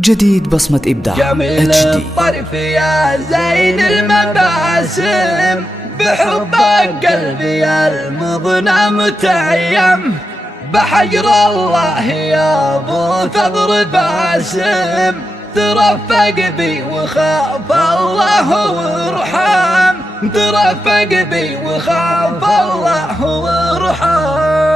جديد بصمة إبداع جميل الطرف يا زين المباسم، بحبك قلبي المضنى متيم، بحجر الله يا ابو ثغر باسم، ترفق بي وخاف الله وارحم، ترفق بي وخاف الله وارحم.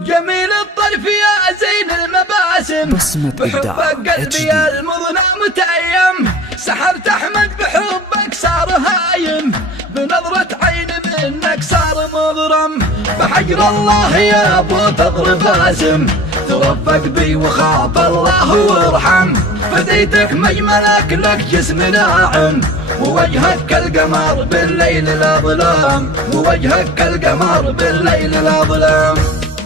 جميل الطرف يا زين المباسم، بصمة إبداع بحبك قلبي المضنى متيم، سحرت احمد بحبك صار هايم، بنظرة عين منك صار مغرم، بحجر الله يا ابو ثغر باسم، ترفق بي وخاف الله وارحم، فديتك مجملك لك جسم ناعم، ووجهك كالقمر بالليل الاظلام، ووجهك كالقمر بالليل الاظلام.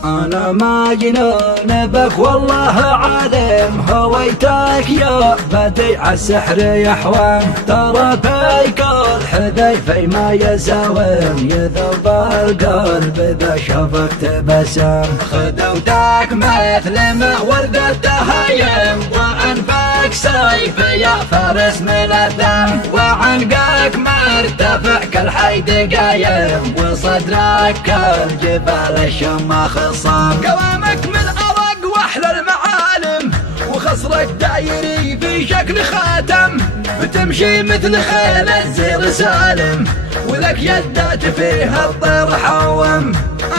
أنا ما جنون بك والله عالم، هويتك يا بديع السحر يا حوام، ترى فيك الحذيفي ما يساوم، يذوب القلب إذا شافك تبسم، خدوتك مثل ما وردت تهيم، وأنفك سيف يا فارس ملثم، وعنقك مرتفع كالحيد قايم، وصدرك كالجبال الشماخ، قوامك من أرق واحلى المعالم، وخصرك دايري في شكل خاتم، بتمشي مثل خيل الزير سالم، ولك يدات فيها الطير حوم،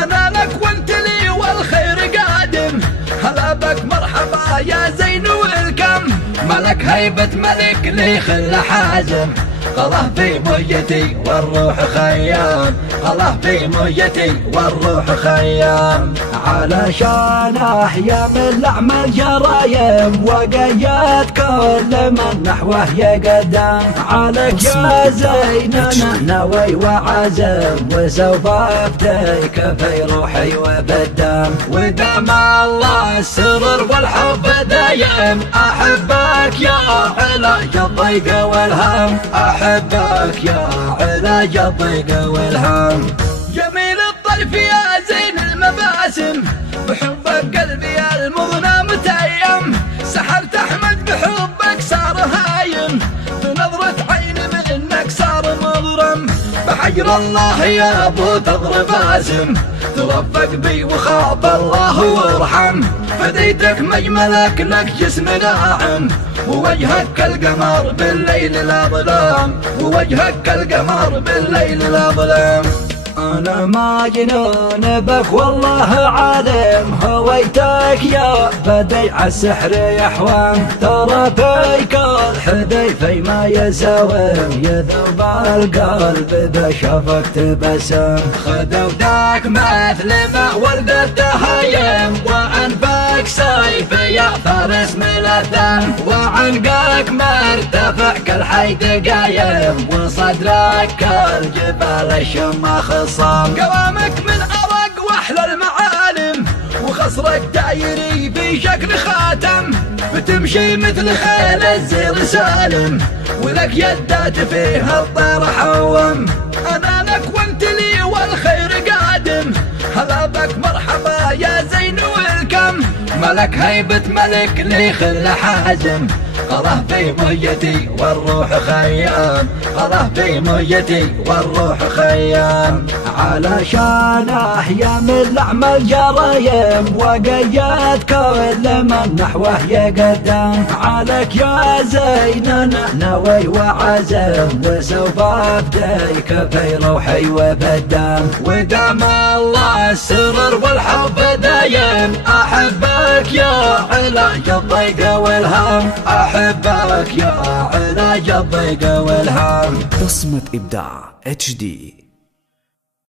أنا لك وانت لي والخير قادم، هلا بك مرحبا يا زين والكم، ملك هيبة ملك لي خل حازم، الله في ميتي والروح خيام، الله في ميتي والروح خيام، علشان احيا من لعم الجرايم، وقيت كل من نحوه يقدم، عليك يا زين انا ناوي وعزم، وسوف افتيك في روحي وبالدم، ودام الله السرر والحب دايم، احبك يا علاج الضيق والهم، أحبك يا علاج الضيق والهم. جميل الطرف يا زين المباسم، بحبك قلبي المضنى متيم، سحرت أحمد بحبك صار هايم، بنظرة عين منك صار مغرم، بحجر الله يا ابو ثغر باسم، ترفق بي وخاف الله وارحم، فديتك مجملك لك جسم ناعم، ووجهك كالقمر بالليل الاظلام، ووجهك كالقمر بالليل الاظلام. أنا ما جنون بك والله عالم، هويتك يا بديع السحر يا حوام، ترى فيك الحذيفي ما يساوم، يذوب القلب إذا شافك تبسم، خدوتك مثل ما وردت تهيم، وأنفك سيف يا فارس ملثم، وعنقك مرتفع كالحيد قايم، وصدرك كالجبال الشماخ، قوامك من أرق واحلى المعالم، وخصرك دايري في شكل خاتم، بتمشي مثل خيل الزير سالم، ولك يدات فيها الطير حوم، أنا لك وانت لي والخير قادم، هلا بك مرحبا يا زين والكم، ملك هيبة ملك لي خل حازم، الله في ميتي والروح خيام، الله في ميتي والروح خيام، علشان احيا من لعم الجرايم، وقيت كل من نحوه يقدم، عليك يا زين انا ناوي وعزم، وسوف افديك في روحي وبالدم، ودام الله السرر والحب دايم، احبك يا علاج الضيق والهم، أحبك يا علاج الضيق والهم. بصمة إبداع HD.